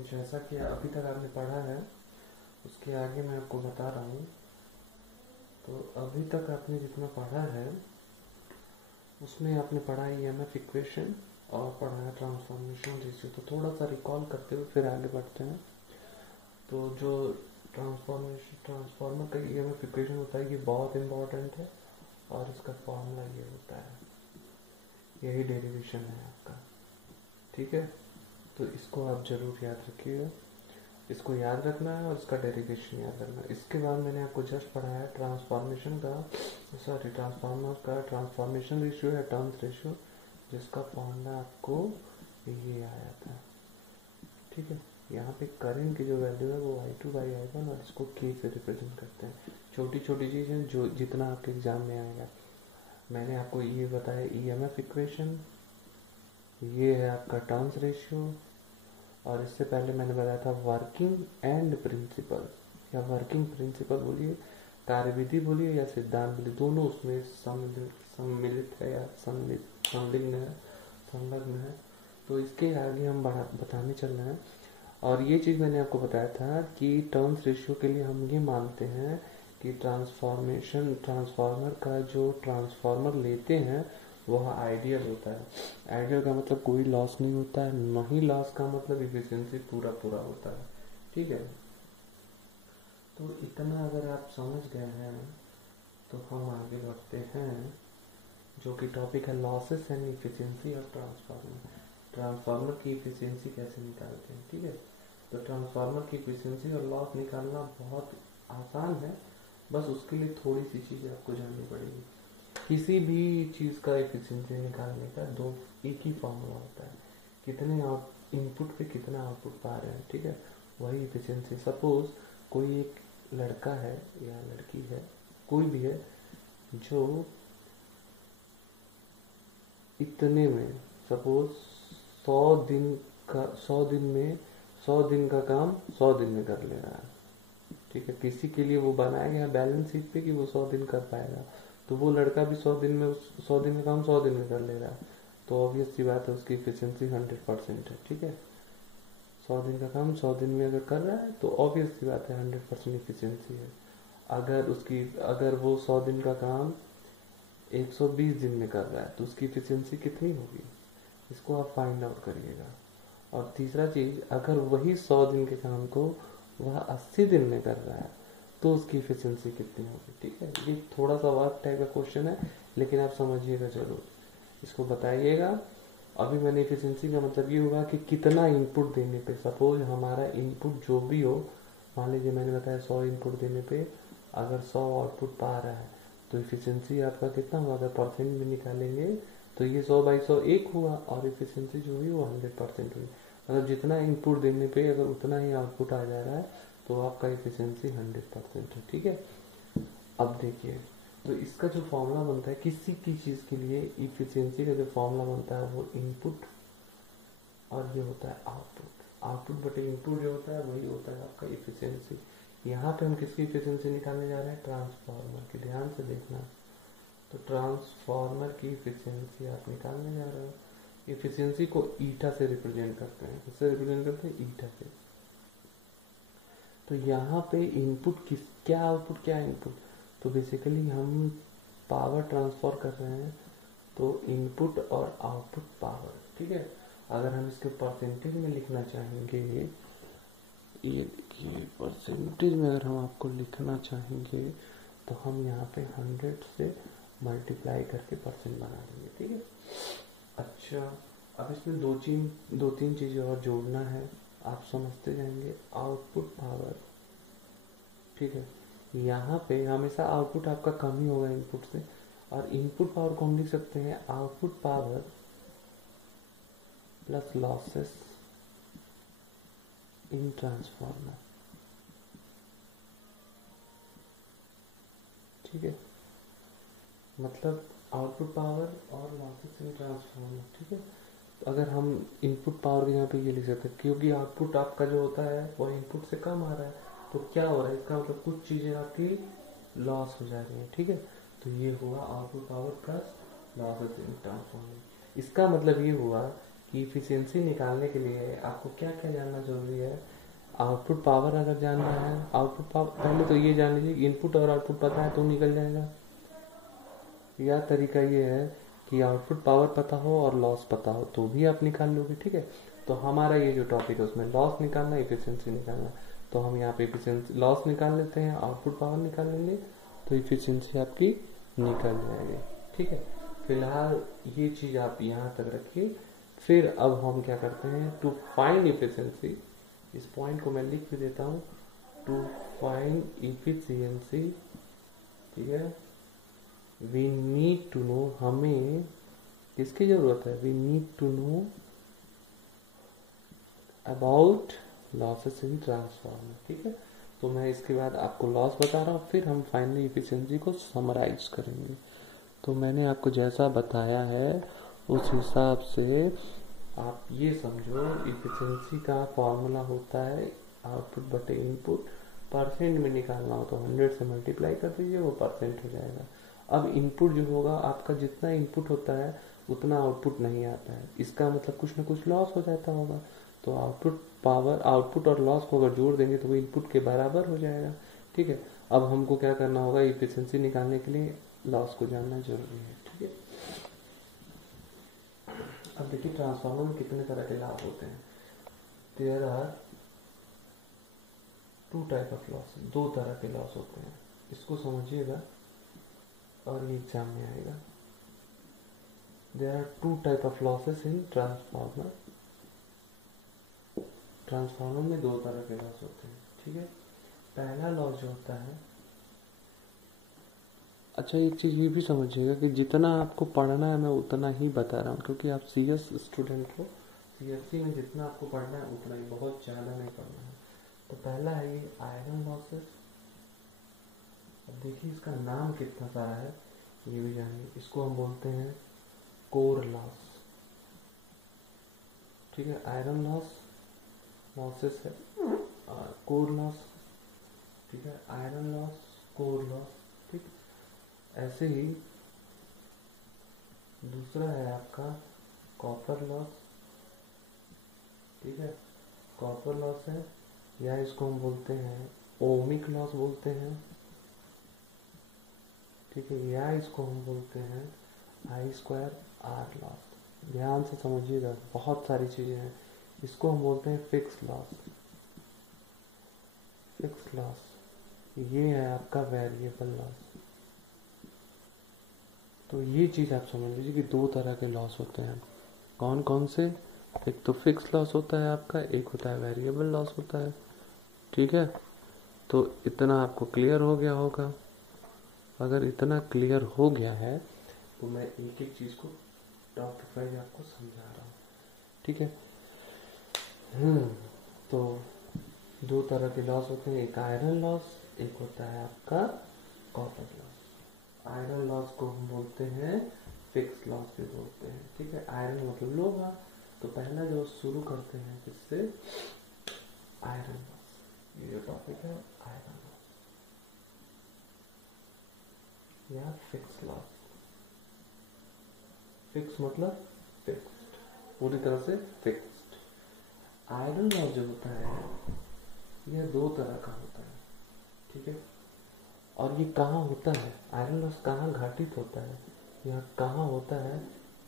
जैसा कि अभी तक आपने पढ़ा है उसके आगे मैं आपको बता रहा हूँ। तो अभी तक आपने जितना पढ़ा है उसमें आपने पढ़ा है ईएमएफ इक्वेशन और पढ़ा है ट्रांसफॉर्मेशन रेशियो। तो थोड़ा सा रिकॉल करते हुए फिर आगे बढ़ते हैं। तो जो ट्रांसफॉर्मर का ईएमएफ इक्वेशन होता है ये बहुत इंपॉर्टेंट है और इसका फॉर्मूला ये होता है, यही डेरिवेशन है आपका। ठीक है, तो इसको आप जरूर याद रखिएगा, इसको याद रखना है और इसका डेरिवेशन याद रखना है। इसके बाद मैंने आपको जस्ट पढ़ाया ट्रांसफॉर्मर का ट्रांसफॉर्मेशन रेशियो है टर्न्स रेशियो, जिसका फॉर्मूला आपको ये आया था। ठीक है, यहाँ पे करंट की जो वैल्यू है वो I2/I1 और इसको K से रिप्रेजेंट करते हैं। छोटी छोटी चीज़ें जो जितना आपके एग्जाम में आएगा। मैंने आपको ये बताया ईएमएफ इक्वेशन, ये है आपका टर्न्स रेशियो, और इससे पहले मैंने बताया था वर्किंग एंड प्रिंसिपल, या वर्किंग प्रिंसिपल बोलिए, कार्यविधि बोलिए या सिद्धांत बोलिए, दोनों उसमें सम्मिलित है या संलग्न है। तो इसके आगे हम बताने चल रहे हैं। और ये चीज़ मैंने आपको बताया था कि टर्न्स रेशियो के लिए हम ये मानते हैं कि ट्रांसफार्मर का जो ट्रांसफार्मर लेते हैं वह आइडियल होता है। आइडियल का मतलब कोई लॉस नहीं होता है, न ही लॉस का मतलब इफिशिएंसी पूरा पूरा होता है। ठीक है, तो इतना अगर आप समझ गए हैं तो हम आगे बढ़ते हैं, जो कि टॉपिक है losses and efficiency of transformer. Transformer की इफिशिएंसी कैसे निकालते हैं। ठीक है, तो ट्रांसफार्मर की इफिशिएंसी और लॉस निकालना बहुत आसान है, बस उसके लिए थोड़ी सी चीज़ें आपको जाननी पड़ेगी। किसी भी चीज़ का एफिशिएंसी निकालने का एक ही फॉर्मूला होता है, कितने आप इनपुट पे कितना आउटपुट पा रहे हैं। ठीक है, वही एफिशिएंसी। सपोज कोई एक लड़का है या लड़की है, कोई भी है, जो इतने में सपोज 100 दिन का काम 100 दिन में कर ले रहा है। ठीक है, किसी के लिए वो बनाया गया बैलेंस शीट पे कि वो 100 दिन कर पाएगा, तो वो लड़का भी 100 दिन में 100 दिन का काम 100 दिन में कर ले रहा है, तो ऑब्वियस सी बात है उसकी इफिशिएंसी 100% है। ठीक है, 100 दिन का काम 100 दिन में अगर कर रहा है तो ऑब्वियस सी बात है 100% इफिशिएंसी है। अगर वो 100 दिन का काम 120 दिन में कर रहा है तो उसकी इफिशिएंसी कितनी होगी, इसको आप फाइंड आउट करिएगा। और तीसरा चीज, अगर वही 100 दिन के काम को वह 80 दिन में कर रहा है तो उसकी इफिशिएंसी कितनी होगी। ठीक है, ये थोड़ा सा वाक टाइप का क्वेश्चन है, लेकिन आप समझिएगा जरूर, इसको बताइएगा। अभी मैंने इफिशिएंसी का मतलब ये होगा कि कितना इनपुट देने पे, सपोज हमारा इनपुट जो भी हो, मान लीजिए मैंने बताया 100 इनपुट देने पे अगर 100 आउटपुट पा रहा है तो इफिशिएंसी आपका कितना हुआ। अगर परसेंट में निकालेंगे तो ये 100/100 1 हुआ और इफिशिएंसी जो हुई वो 100% हुई। मतलब जितना इनपुट देने पे अगर उतना ही आउटपुट आ जा रहा है तो आपका इफिशिएंसी 100% है। ठीक है, अब देखिए, तो इसका जो फॉर्मूला बनता है किसी की चीज़ के लिए, इफिशिएंसी का जो फॉर्मूला बनता है वो इनपुट और ये होता है आउटपुट बटे इनपुट जो होता है वही होता है आपका इफिशिएंसी। यहाँ पे हम किसकी इफिशिएंसी निकालने जा रहे हैं, ट्रांसफार्मर की। ध्यान से देखना, तो ट्रांसफार्मर की इफिशिएंसी आप निकालने जा रहे हो। इफिशिएंसी को ईटा से रिप्रेजेंट करते हैं, किससे रिप्रेजेंट करते हैं, ईटा से। तो यहाँ पे इनपुट क्या आउटपुट क्या इनपुट, तो बेसिकली हम पावर ट्रांसफर कर रहे हैं, तो इनपुट और आउटपुट पावर। ठीक है, अगर हम इसके परसेंटेज में लिखना चाहेंगे, ये देखिए परसेंटेज में अगर हम आपको लिखना चाहेंगे तो हम यहाँ पे 100 से मल्टीप्लाई करके परसेंट बना देंगे। ठीक है, अच्छा अब इसमें दो तीन चीज़ें और जोड़ना है, आप समझते जाएंगे। आउटपुट पावर, ठीक है, यहाँ पे हमेशा आउटपुट आपका कम ही होगा इनपुट से, और इनपुट पावर को हम लिख सकते हैं output power plus losses in transformer. ठीक है, मतलब आउटपुट पावर और लॉसेस इन ट्रांसफार्मर। ठीक है, तो अगर हम इनपुट पावर यहाँ पे ये लिख सकते हैं, क्योंकि आउटपुट आपका जो होता है वो इनपुट से कम आ रहा है, तो क्या हो रहा है, इसका मतलब कुछ चीज़ें आपकी लॉस हो जा रही है। ठीक है, तो ये हुआ output power plus losses in transformer. इसका मतलब ये हुआ कि इफिशियंसी निकालने के लिए आपको क्या क्या जानना जरूरी है। आउटपुट पावर अगर जानना है, आउटपुट पावर पहले तो ये जान लीजिए, इनपुट और आउटपुट पता है तो निकल जाएगा। या तरीका ये है कि आउटपुट पावर पता हो और लॉस पता हो तो भी आप निकाल लोगे। ठीक है, तो हमारा ये जो टॉपिक है उसमें लॉस निकालना, इफिशियंसी निकालना, तो हम यहाँ पे इफिशियंसी लॉस निकाल लेते हैं, आउटपुट पावर निकाल लेंगे, तो इफिशियंसी आपकी निकल जाएगी। ठीक है, फिलहाल ये चीज आप यहाँ तक रखिए। फिर अब हम क्या करते हैं, टू फाइंड इफिशियंसी, इस पॉइंट को मैं लिख भी देता हूँ, टू फाइंड इफिशियंसी। ठीक है, वी नीड टू नो, हमें किसकी जरूरत है, we need to know about losses in transformer. ठीक है, तो मैं इसके बाद आपको लॉस बता रहा हूँ, फिर हम फाइनली इफिशियंसी को समराइज करेंगे। तो मैंने आपको जैसा बताया है उस हिसाब से आप ये समझो, इफिशियंसी का फॉर्मूला होता है आउटपुट बटे इनपुट, परसेंट में निकालना हो तो 100 से मल्टीप्लाई कर दीजिए, वो परसेंट हो जाएगा। अब इनपुट जो होगा आपका, जितना इनपुट होता है उतना आउटपुट नहीं आता है, इसका मतलब कुछ ना कुछ लॉस हो जाता होगा। तो आउटपुट पावर, आउटपुट और लॉस को अगर जोड़ देंगे तो वो इनपुट के बराबर हो जाएगा। ठीक है, अब हमको क्या करना होगा, इफिशियंसी निकालने के लिए लॉस को जानना जरूरी है। ठीक है, अब देखिए ट्रांसफार्मर में कितने तरह के लाभ होते हैं। There are two type of loss, दो तरह के लॉस होते हैं, इसको समझिएगा और ये एग्जाम में आएगा। There are two type of losses in transformer, transformer में दो तरह के लॉस होते हैं। ठीक है, पहला लॉस जो होता है, अच्छा एक चीज ये भी समझिएगा कि जितना आपको पढ़ना है मैं उतना ही बता रहा हूँ, क्योंकि आप सीएस स्टूडेंट हो, सीएससी में जितना आपको पढ़ना है उतना ही, बहुत ज्यादा नहीं पढ़ना है। तो पहला है ये आयरन लॉसेस। अब देखिए इसका नाम कितना सारा है, ये भी जानिए, इसको हम बोलते हैं कोर लॉस। ठीक है, आयरन लॉस लॉसेस है, कोर लॉस। ठीक है, आयरन लॉस, कोर लॉस। ठीक, ऐसे ही दूसरा है आपका कॉपर लॉस। ठीक है, कॉपर लॉस है, या इसको हम बोलते हैं ओमिक लॉस बोलते हैं। ठीक है, या इसको हम बोलते हैं आई स्क्वायर आर लॉस। ध्यान से समझिएगा, बहुत सारी चीजें हैं। इसको हम बोलते हैं फिक्स लॉस। फिक्स लॉस ये है आपका वेरिएबल लॉस। तो ये चीज आप समझ लीजिए कि दो तरह के लॉस होते हैं। कौन कौन से, एक तो फिक्स लॉस होता है आपका, एक होता है वेरिएबल लॉस होता है। ठीक है, तो इतना आपको क्लियर हो गया होगा। अगर इतना क्लियर हो गया है तो मैं एक एक चीज को टॉपिक वाइज आपको समझा रहा हूँ। ठीक है, तो दो तरह के लॉस होते हैं, एक आयरन लॉस, एक होता है आपका कॉपर लॉस। आयरन लॉस को हम बोलते हैं फिक्स लॉस भी बोलते हैं। ठीक है, आयरन मतलब लोहा। तो पहला जो शुरू करते हैं किससे, आयरन लॉस। ये जो टॉपिक है आयरन लॉस या फिक्स लॉस। फिक्स मतलब फिक्स्ड, पूरी तरह से फिक्स्ड। आयरन लॉस जो होता है यह दो तरह का होता है। ठीक है, और ये कहाँ होता है, आयरन लॉस कहाँ घटित होता है, यह कहाँ होता है,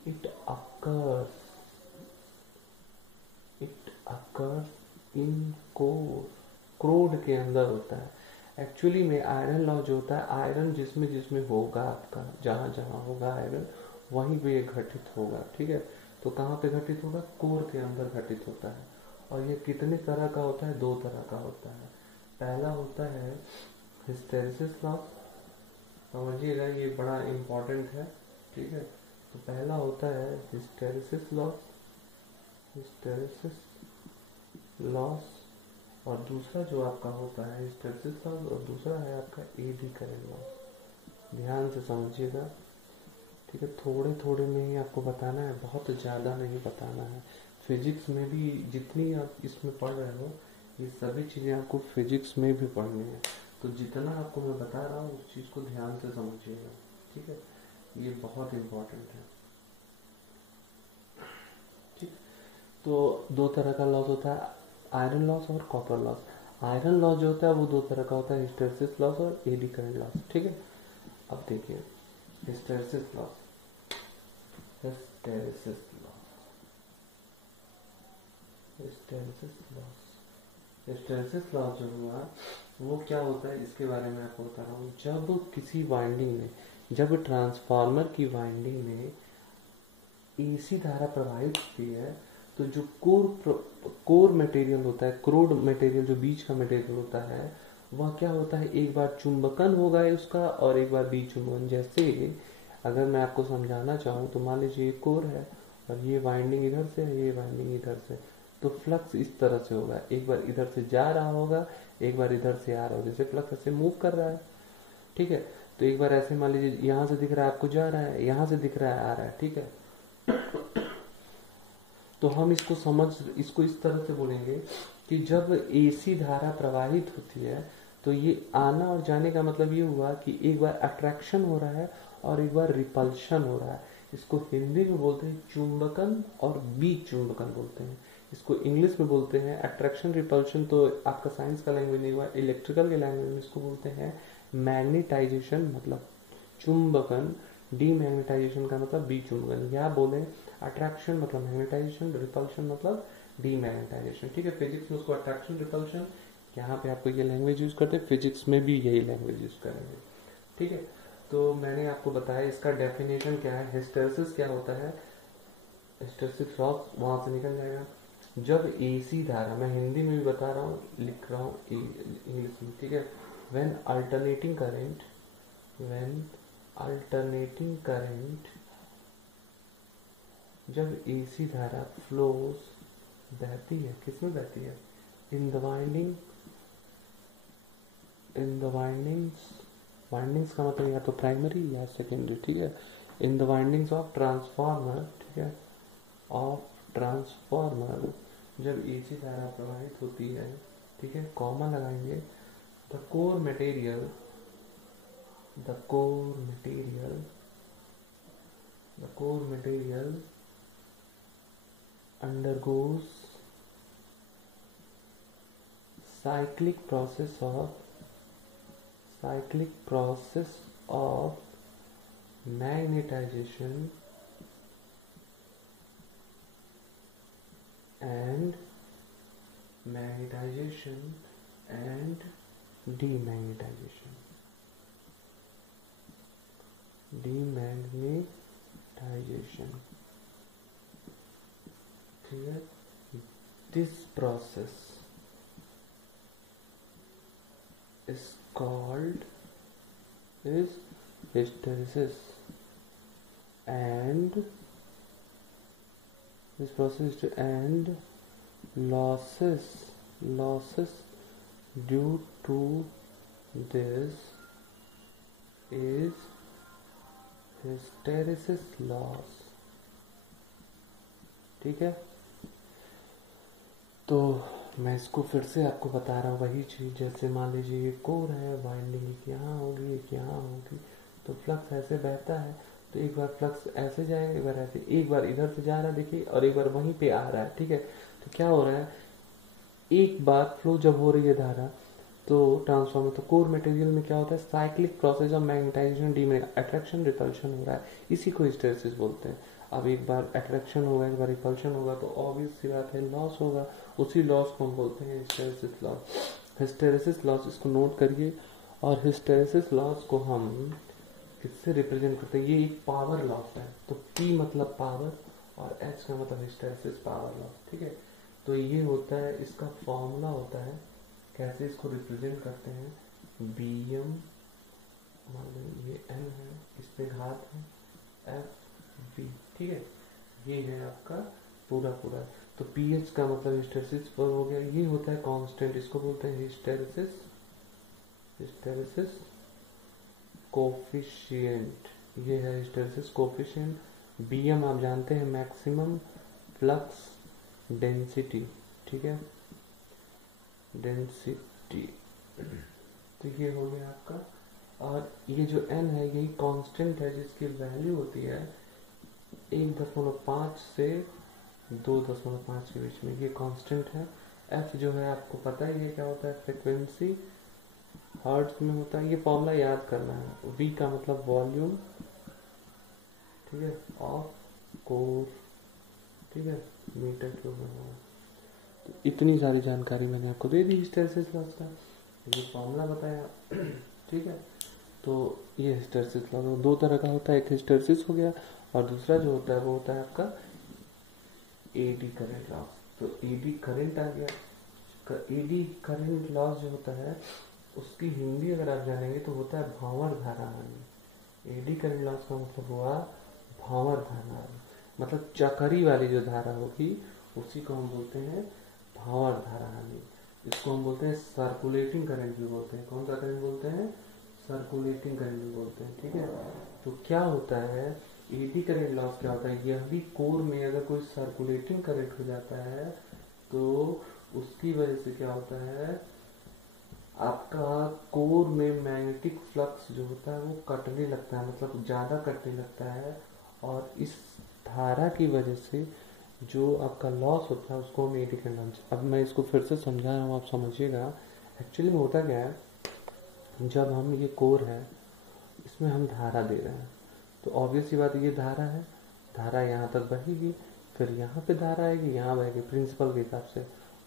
इट अकर्स इन कोर, क्रोड के अंदर होता है। एक्चुअली में आयरन लॉस जो होता है, आयरन जिसमें जिसमें होगा आपका, जहां जहां होगा आयरन वहीं पे ये घटित होगा। ठीक है, तो कहाँ पे घटित होगा, कोर के अंदर घटित होता है। और ये कितने तरह का होता है, दो तरह का होता है। पहला होता है हिस्टेरिसिस लॉस, समझिएगा ये बड़ा इम्पोर्टेंट है। ठीक है, तो पहला होता है हिस्टेरिसिस लॉस, हिस्टेरिसिस लॉस, और दूसरा जो आपका होता है हिस्टेरिसिस लॉस, और दूसरा है आपका एडी करंट लॉस। ध्यान से समझिएगा। ठीक है, थोड़े थोड़े में ही आपको बताना है, बहुत ज़्यादा नहीं बताना है। फिजिक्स में भी जितनी आप इसमें पढ़ रहे हो ये सभी चीज़ें आपको फिजिक्स में भी पढ़नी है, तो जितना आपको मैं बता रहा हूँ उस चीज़ को ध्यान से समझिएगा। ठीक है, ये बहुत इम्पोर्टेंट है। ठीक, तो दो तरह का लॉस होता है, आयरन लॉस और कॉपर लॉस। आयरन लॉस जो होता है वो दो तरह का होता है, हिस्टैरिसीस लॉस और एडी करंट लॉस। ठीक है, अब देखिए hysteresis loss, hysteresis loss, hysteresis loss, hysteresis loss जो हुआ वो क्या होता है इसके बारे में आपको बता रहा हूँ। जब किसी वाइंडिंग में, जब ट्रांसफार्मर की वाइंडिंग में एसी धारा प्रवाहित होती है तो जो कोर मटेरियल होता है, क्रोड मटेरियल जो बीच का मटेरियल होता है, वह क्या होता है, एक बार चुंबकन होगा उसका और एक बार बीच चुंबकन। जैसे अगर मैं आपको समझाना चाहूँ तो मान लीजिए ये कोर है और ये वाइंडिंग इधर से है, ये वाइंडिंग इधर से, तो फ्लक्स इस तरह से होगा, एक बार इधर से जा रहा होगा, एक बार इधर से आ रहा होगा, जैसे फ्लक्स ऐसे मूव कर रहा है। ठीक है, तो एक बार ऐसे मान लीजिए यहाँ से दिख रहा है आपको जा रहा है, यहाँ से दिख रहा है आ रहा है। ठीक है, तो हम इसको इस तरह से बोलेंगे कि जब एसी धारा प्रवाहित होती है तो ये आना और जाने का मतलब ये हुआ कि एक बार अट्रैक्शन हो रहा है और एक बार रिपल्शन हो रहा है। इसको हिंदी में बोलते हैं चुंबकन और बीच चुंबकन बोलते हैं। इसको इंग्लिश में बोलते हैं अट्रैक्शन रिपल्शन, तो आपका साइंस का लैंग्वेज नहीं हुआ, इलेक्ट्रिकल के लैंग्वेज में इसको बोलते हैं मैग्नेटाइजेशन, मतलब चुंबकन, डीमैग्नेटाइजेशन का मतलब बी चुंबकन, या बोले अट्रैक्शन मतलब मैग्नेटाइजेशन, रिपल्शन मतलब डीमैग्नेटाइजेशन। ठीक है, फिजिक्स में उसको अट्रैक्शन रिपल्शन, यहाँ पे आपको ये लैंग्वेज यूज करते हैं, फिजिक्स में भी यही लैंग्वेज यूज करेंगे। ठीक है, तो मैंने आपको बताया इसका डेफिनेशन क्या है, हिस्टैरिसीस क्या होता है, हिस्टैरिसीस लॉस वहां से निकल जाएगा। जब एसी धारा, मैं हिंदी में भी बता रहा हूँ, लिख रहा हूँ इंग्लिश में। ठीक है, when alternating current, when alternating current, जब एसी धारा फ्लोस, बहती है, किसमें बहती है, in the winding, in the windings, windings का मतलब या तो प्राइमरी या सेकेंडरी। ठीक है, in the windings of transformer, ठीक है, ऑफ ट्रांसफार्मर, जब एसी धारा प्रवाहित होती है, ठीक है, कॉमा लगाएंगे, the core material, the core material, the core material undergoes cyclic process of magnetization and demagnetization, clear? This process is called is hysteresis, and this process to end losses due to this is hysteresis loss। ठीक है, तो मैं इसको फिर से आपको बता रहा हूँ वही चीज़, जैसे मान लीजिए ये कोर है, वाइंडिंग एक यहाँ होगी एक यहाँ होगी, तो फ्लक्स ऐसे बहता है, तो एक बार फ्लक्स ऐसे जाएगा, एक बार ऐसे, एक बार इधर से जा रहा है देखिए, और एक बार वहीं पे आ रहा है। ठीक है, तो क्या हो रहा है, एक बार फ्लो जब हो रही है धारा तो ट्रांसफॉर्मर, तो कोर मटेरियल में क्या होता है, cyclic process of magnetization, attraction repulsion हो रहा है, इसी को हिस्टैरिसीस बोलते हैं। अब एक बार अट्रैक्शन होगा, एक बार रिपल्शन होगा, तो ऑब्वियस सी बात है लॉस होगा, उसी लॉस को हम बोलते हैं हिस्टैरिसीस लॉस। हिस्टैरिसीस लॉस, इसको नोट करिए। और हिस्टैरिसीस लॉस को हम किससे रिप्रेजेंट करते हैं, ये एक पावर लॉस है, तो P मतलब पावर और H का मतलब हिस्टैरिसीस पावर लॉस। ठीक है, तो ये होता है, इसका फॉर्मूला होता है, कैसे इसको रिप्रेजेंट करते हैं, BM, मान लो ये N है, इस पे घात है FV। ठीक है, ये है आपका पूरा। तो pH का मतलब हिस्टैरिसीस पर हो गया, ये होता है कांस्टेंट, इसको बोलते हैं हिस्टैरिसीस कोफिशिएंट, ये है हिस्टैरिसीस कोफिशिएंट। BM आप जानते हैं मैक्सिमम फ्लक्स डेंसिटी। ठीक है, डेंसिटी, तो ये हो गया आपका। और ये जो N है यही कांस्टेंट है, जिसकी वैल्यू होती है 1.5 से 2.5 के बीच में, ये कांस्टेंट है। एफ जो है आपको पता ही है क्या होता है, फ्रिक्वेंसी हर्ट्ज में होता है। ये फॉर्मूला याद करना है। वी का मतलब वॉल्यूम, ठीक है, ऑफ कोर, ठीक है, मीटर क्यूब में। तो इतनी सारी जानकारी मैंने आपको दे दी हिस्टैरिसीस लॉस का, ये फॉर्मूला बताया, ठीक है। तो ये हिस्टैरिसीस लॉस दो तरह का होता है, एक हिस्टैरिसीस हो गया और दूसरा जो होता है वो होता है आपका एडी करंट लॉस। तो एडी करंट आ गया। एडी करंट लॉस जो होता है उसकी हिंदी अगर आप जानेंगे तो होता है भांवर धारा हानि। एडी करंट लॉस का मतलब हुआ भांवर धारा, मतलब चक्री वाली जो धारा होगी उसी को हम बोलते हैं भांवर धारा हानि। इसको हम बोलते हैं सर्कुलेटिंग करंट भी बोलते हैं। कौन सा करंट बोलते हैं, सर्कुलेटिंग करंट भी बोलते हैं, ठीक है। तो क्या होता है एडी करंट लॉस, क्या होता है, यह भी कोर में अगर कोई सर्कुलेटिंग करंट हो जाता है तो उसकी वजह से क्या होता है, आपका कोर में मैग्नेटिक फ्लक्स जो होता है वो कटने लगता है, मतलब ज्यादा कटने लगता है। और इस धारा की वजह से जो आपका लॉस होता है उसको हम एडी करंट लॉस। अब मैं इसको फिर से समझा रहा हूँ, आप समझिएगा। एक्चुअली में होता क्या है, जब हम ये कोर है इसमें हम धारा दे रहे हैं तो ऑब्वियस सी बात, ये धारा है, धारा यहाँ तक बहेगी, फिर यहाँ पे धारा आएगी, यहाँ बहेगी, प्रिंसिपल के हिसाब से।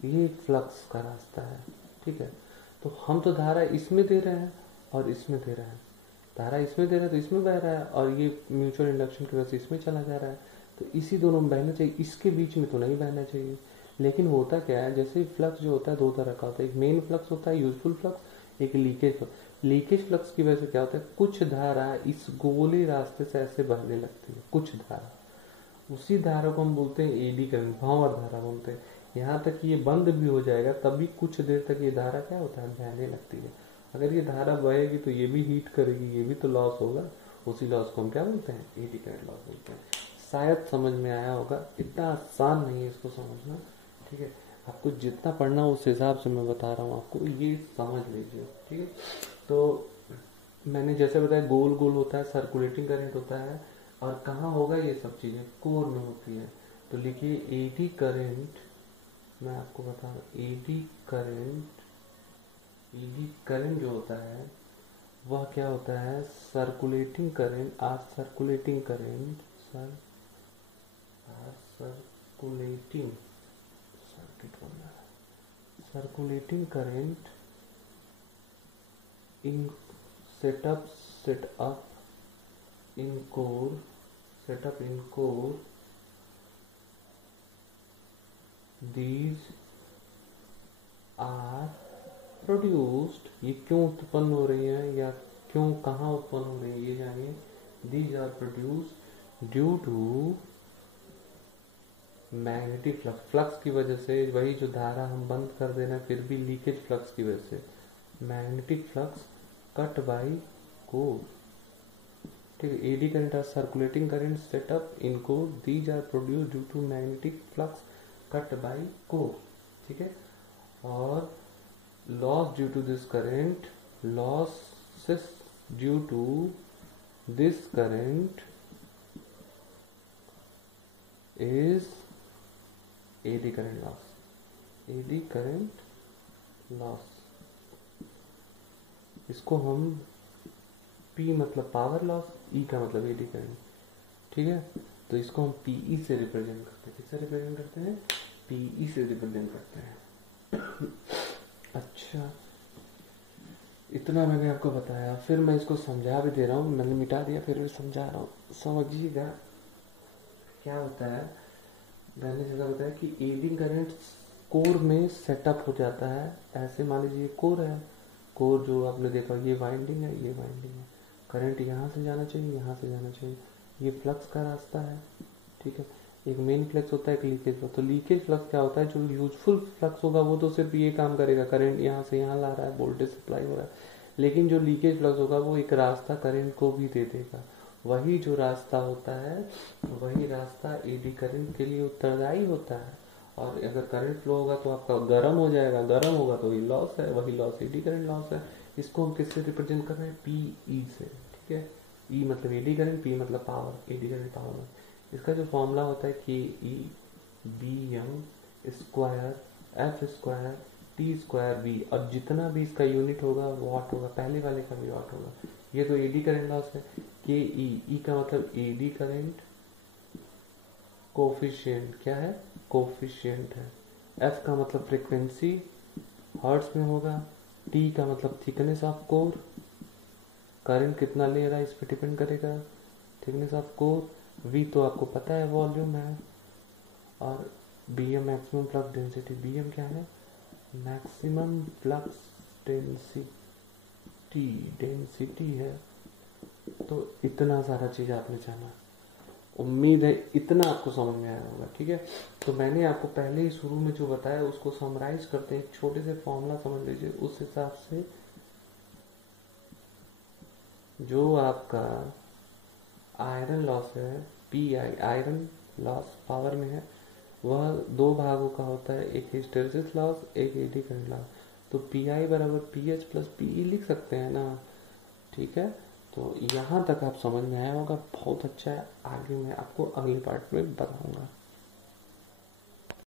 ये फ्लक्स का रास्ता है, ठीक है। तो हम तो धारा इसमें दे रहे हैं और इसमें दे रहे हैं, धारा इसमें दे रहे हैं तो इसमें बह रहा है, और ये म्यूचुअल इंडक्शन की वजह से इसमें चला जा रहा है। तो इसी दोनों में बहना चाहिए, इसके बीच में तो नहीं बहना चाहिए। लेकिन होता क्या है, जैसे फ्लक्स जो होता है दो तरह का होता है, एक मेन फ्लक्स होता है यूजफुल फ्लक्स, एक लीकेज फ्लक्स। लीकेज फ्लक्स की वजह से क्या होता है, कुछ धारा इस गोले रास्ते से ऐसे बहने लगती है, कुछ धारा, उसी धारा को हम बोलते हैं एडी करंट, भांवर धारा बोलते हैं। यहाँ तक ये बंद भी हो जाएगा तब भी कुछ देर तक ये धारा क्या होता है, बहने लगती है। अगर ये धारा बहेगी तो ये भी हीट करेगी, ये भी तो लॉस होगा, उसी लॉस को हम क्या बोलते हैं, एडी करंट लॉस बोलते हैं। शायद समझ में आया होगा, इतना आसान नहीं है इसको समझना, ठीक है। आपको जितना पढ़ना उस हिसाब से मैं बता रहा हूँ आपको, ये समझ लीजिए, ठीक है। तो मैंने जैसे बताया गोल गोल होता है, सर्कुलेटिंग करंट होता है, और कहाँ होगा ये सब चीजें, कोर में होती है। तो लिखिए एडी करंट, मैं आपको बता रहा हूँ एडी करंट जो होता है वह क्या होता है, circulating current, circulating current, circulating circuit बोलना है, circulating current in set up in core, these are produced, ये क्यों उत्पन्न हो रही है या क्यों कहाँ उत्पन्न हो रही है ये जानिए। these are produced due to magnetic flux, flux की वजह से, वही जो धारा हम बंद कर दे रहे हैं फिर भी लीकेज फ्लक्स की वजह से, magnetic flux cut by core, ठीक है। Eddy current or circulating current set up in core, these are produced due to magnetic flux cut by core, ठीक है। और loss due to this current, losses due to this current is eddy current loss, eddy current loss. इसको हम P मतलब power loss, E का मतलब eddy current, ठीक है। तो इसको हम PE से रिप्रेजेंट करते हैं, किससे रिप्रेजेंट करते हैं, PE से रिप्रेजेंट करते हैं। अच्छा, इतना मैंने आपको बताया, फिर मैं इसको समझा भी दे रहा हूँ, मैंने मिटा दिया फिर भी समझा रहा हूँ, समझिएगा क्या होता है। मैंने जैसा बताया कि एडी करंट कोर में सेटअप हो जाता है। ऐसे मान लीजिए कोर है, कोर जो आपने देखा ये वाइंडिंग है, ये वाइंडिंग है, करंट यहाँ से जाना चाहिए, यहाँ से जाना चाहिए, ये फ्लक्स का रास्ता है, ठीक है। एक मेन फ्लक्स होता है, एक लीकेज फ्लक्स। तो लीकेज फ्लक्स क्या होता है, जो यूजफुल फ्लक्स होगा वो तो सिर्फ ये काम करेगा, करंट यहाँ से यहाँ ला रहा है, वोल्टेज सप्लाई हो रहा है। लेकिन जो लीकेज फ्लक्स होगा वो एक रास्ता करंट को भी दे देगा, वही जो रास्ता होता है वही रास्ता एडी करंट के लिए उत्तरदायी होता है। और अगर करंट फ्लो होगा तो आपका गर्म हो जाएगा, गर्म होगा तो वही लॉस है, वही लॉस एडी करंट लॉस है। इसको हम किससे रिप्रेजेंट कर रहे हैं, PE से, ठीक है। E मतलब एडी करंट, P मतलब पावर, एडी करंट पावर। इसका जो फॉर्मूला होता है KE B M square F square T square B, और जितना भी इसका यूनिट होगा वाट होगा, पहले वाले का भी वाट होगा। ये तो एडी करंट लॉस है। के ई का मतलब एडी करंट कोफिशिएंट, क्या है, कोफिशिएंट है। एफ का मतलब फ्रीक्वेंसी हर्ट्ज में होगा। टी का मतलब थिकनेस ऑफ कोर, करंट कितना ले रहा है इस पर डिपेंड करेगा, थिकनेस ऑफ कोर। वी तो आपको पता है वॉल्यूम है, और B M maximum flux density, B M क्या है, मैक्सिमम फ्लक्स डेंसिटी है। तो इतना सारा चीज आपने जाना, उम्मीद है इतना आपको समझ में आया होगा। ठीक है, तो मैंने आपको पहले ही शुरू में जो बताया उसको समराइज करते हैं, एक छोटे से फॉर्मूला समझ लीजिए। उस हिसाब से जो आपका आयरन लॉस है, P I, iron loss power में है, वह दो भागों का होता है, एक हिस्टेरेसिस लॉस, एक एडी करंट लॉस। तो पी आई बराबर पी एच प्लस पी लिख सकते हैं ना। ठीक है, तो यहाँ तक आप समझ में आया होगा, बहुत अच्छा है। आगे मैं आपको अगले पार्ट में बताऊंगा।